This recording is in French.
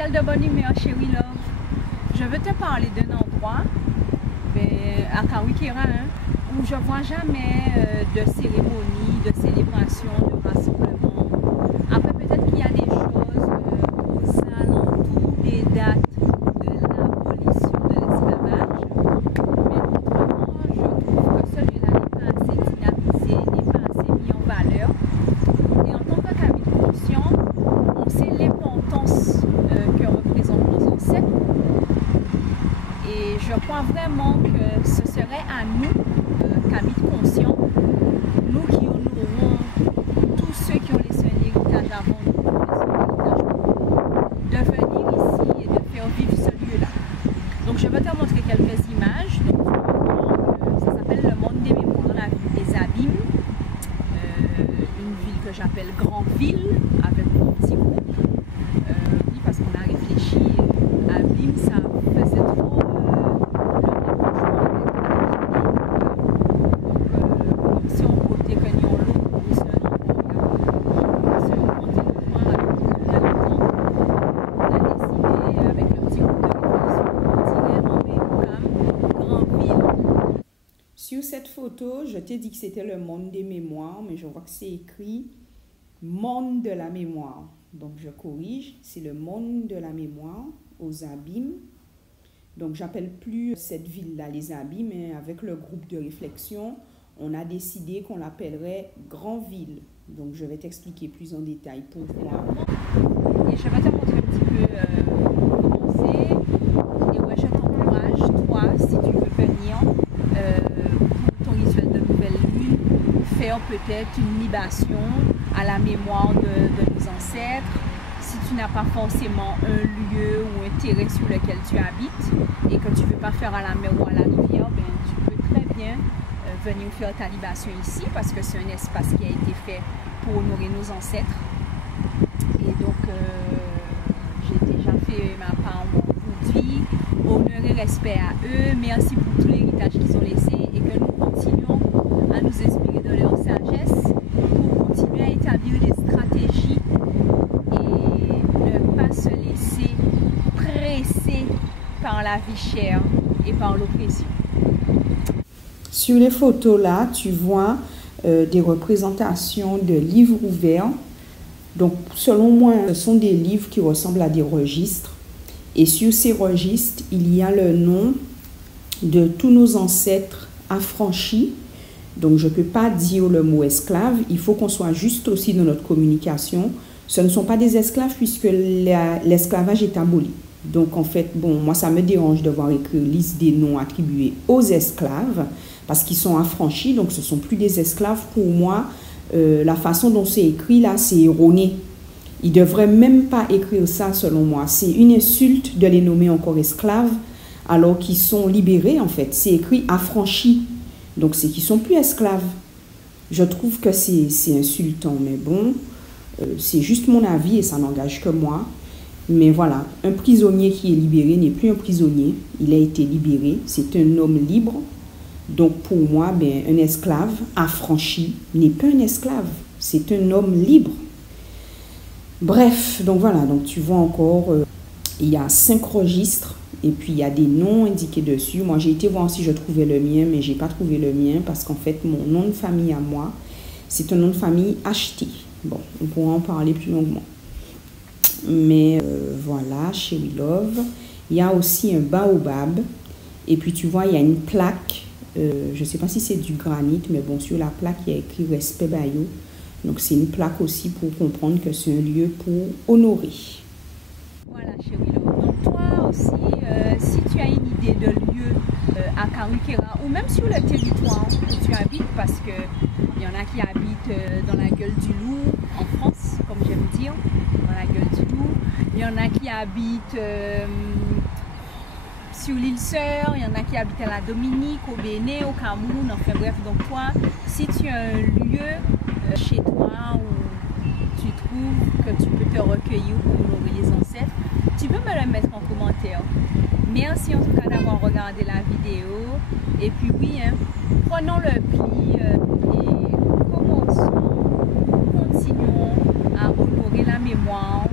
spécial de bonne humeur, chérie Love. Je veux te parler d'un endroit, à Kawikera, où je vois jamais de cérémonie, de célébration, de rassemblement. Après, peut-être qu'il y a des choses aux alentours des dates de l'abolition de l'esclavage. Mais autrement, je trouve que celui-là n'est pas assez dynamisé, n'est pas assez mis en valeur. Et en tant que Camille conscient, on sait l'importance que représentent nos ancêtres. Et je crois vraiment que ce serait à nous, Camille conscient, nous qui honorons tous ceux qui ont laissé un héritage avant nous, de venir ici et de faire vivre ce lieu-là. Donc je vais te montrer quelques images. Donc, ça s'appelle le monde des mémoires, la ville des abîmes. Une ville que j'appelle Grandville, avec mon petit groupe. Oui, parce qu'on a réfléchi, abîme, ça faisait trop si on côté que nous l'eau, c'est un endroit, si on comptait le point avec on a décidé avec le petit groupe de réflexion, on dirait en Grandville. Sur cette photo, je t'ai dit que c'était le monde des mémoires, mais je vois que c'est écrit monde de la mémoire. Donc je corrige, c'est le monde de la mémoire aux abîmes. Donc j'appelle plus cette ville-là les abîmes, mais avec le groupe de réflexion, on a décidé qu'on l'appellerait Grandville. Donc je vais t'expliquer plus en détail pourquoi. Et je vais te montrer un petit peu comment c'est. Et ouais, je t'encourage, toi, si tu veux venir pour ton rituel de nouvelle lune, faire peut-être une libation à la mémoire de nos ancêtres. Si tu n'as pas forcément un lieu ou un terrain sur lequel tu habites et que tu ne veux pas faire à la mer ou à la rivière, ben, tu peux très bien venir faire ta libation ici parce que c'est un espace qui a été fait pour honorer nos ancêtres. Et donc, j'ai déjà fait ma part aujourd'hui. Honneur et respect à eux. Merci pour tout l'héritage qu'ils ont laissé et que nous continuons à nous inspirer de leur sagesse pour continuer à établir des stratégies et ne pas se laisser presser par la vie chère et par l'oppression. Sur les photos là, tu vois des représentations de livres ouverts. Donc, selon moi, ce sont des livres qui ressemblent à des registres. Et sur ces registres, il y a le nom de tous nos ancêtres affranchis. Donc, je ne peux pas dire le mot esclave. Il faut qu'on soit juste aussi dans notre communication. Ce ne sont pas des esclaves puisque l'esclavage est aboli. Donc, en fait, bon, moi, ça me dérange de voir écrire liste des noms attribués aux esclaves parce qu'ils sont affranchis. Donc, ce ne sont plus des esclaves. Pour moi, la façon dont c'est écrit là, c'est erroné. Ils ne devraient même pas écrire ça selon moi. C'est une insulte de les nommer encore esclaves alors qu'ils sont libérés en fait. C'est écrit affranchis. Donc c'est qu'ils ne sont plus esclaves. Je trouve que c'est insultant, mais bon, c'est juste mon avis et ça n'engage que moi. Mais voilà, un prisonnier qui est libéré n'est plus un prisonnier. Il a été libéré. C'est un homme libre. Donc pour moi, ben, un esclave affranchi n'est pas un esclave, c'est un homme libre. Bref, donc voilà, donc tu vois encore, il y a 5 registres et puis il y a des noms indiqués dessus. Moi j'ai été voir si je trouvais le mien, mais j'ai pas trouvé le mien parce qu'en fait mon nom de famille à moi, c'est un nom de famille acheté. Bon, on pourra en parler plus longuement. Mais voilà, chez We Love, il y a aussi un baobab et puis tu vois, il y a une plaque. Je ne sais pas si c'est du granit, mais bon, sur la plaque, il y a écrit Respect Bayo. Donc, c'est une plaque aussi pour comprendre que c'est un lieu pour honorer. Voilà, chérie. Donc, toi aussi, si tu as une idée de lieu à Kawikera ou même sur le territoire où tu habites, parce qu'il y en a qui habitent dans la gueule du loup, en France, comme j'aime dire, dans la gueule du loup. Il y en a qui habitent sur l'île Sœur, il y en a qui habitent à la Dominique, au Bénin, au Cameroun, enfin bref. Donc toi, si tu as un lieu chez toi où tu trouves que tu peux te recueillir pour honorer les ancêtres, tu peux me le mettre en commentaire. Merci en tout cas d'avoir regardé la vidéo. Et puis oui, hein, prenons le pli et commençons, continuons à honorer la mémoire